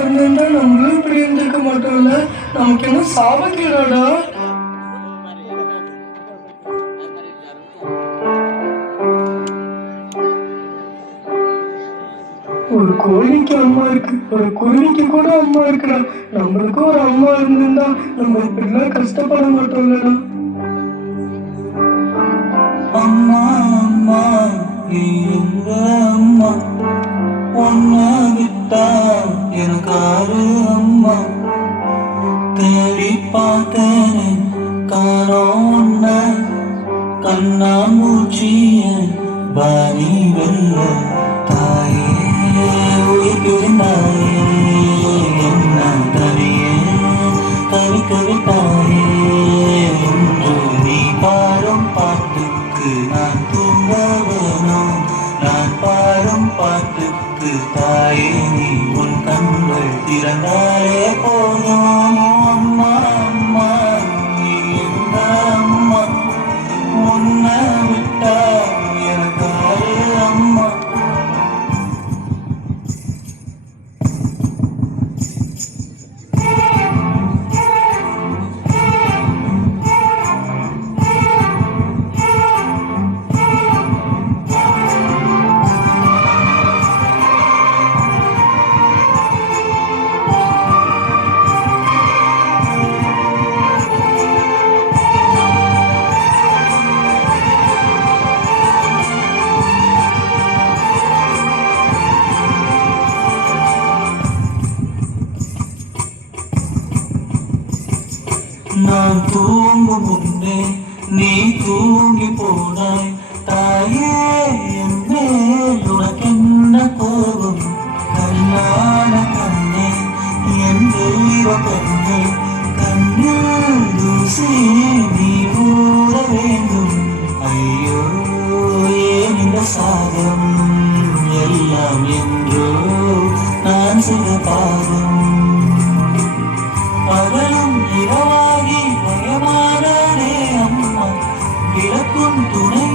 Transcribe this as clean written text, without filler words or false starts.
இருந்திருந்தா நம்மளும் இப்படி இருந்திருக்க மாட்டோம்ல. நமக்கு என்ன சாபக்கேடாடா? ஒரு கோழிக்கு அம்மா இருக்கு, ஒரு குருவிக்கு கூட அம்மா இருக்குடா. நம்மளுக்கும் ஒரு அம்மா இருந்திருந்தா நம்ம இப்படிலாம் கஷ்டப்பட மாட்டோம்லடா. அம்மா அம்மா எங்க அம்மா, ஒன்ன விட்டா எனக்காரு அம்மா. தேடி பார்த்தேனே காணோம் ஒன்ன, கண்ணாமூச்சிய பாணி வெல்ல. தாயே உயிர் பிரிந்தாயே, என்ன தனியே தவிக்க விட்டாயே. என்று நீ பாடும் பாட்டுக்கு நான் தூங்க வேணும், நான் பாடும் பாட்டுக்கு தாயே நீ உன் கண்கள் திறந்தாலே போதும். அம்மா அம்மா நீ எந்த அம்மா, உன்னை விட்டா எனக்காரு அம்மா. நான் தூங்கும் முன்னே நீ தூங்கி போனாய் தாயே. என்னே உனக்கென்ன கோபம் கண்ணான கண்ணே, என் தெய்வ கண்ணே. கண்ணில் தூசி நீ ஊற வேண்டும். ஐயோ ஏன் இந்த சாதம் எல்லாம் என்றோ நான் செய்த பாவம். பகலும் இரவாகி பயமானே அம்மா, விளக்கும் துணை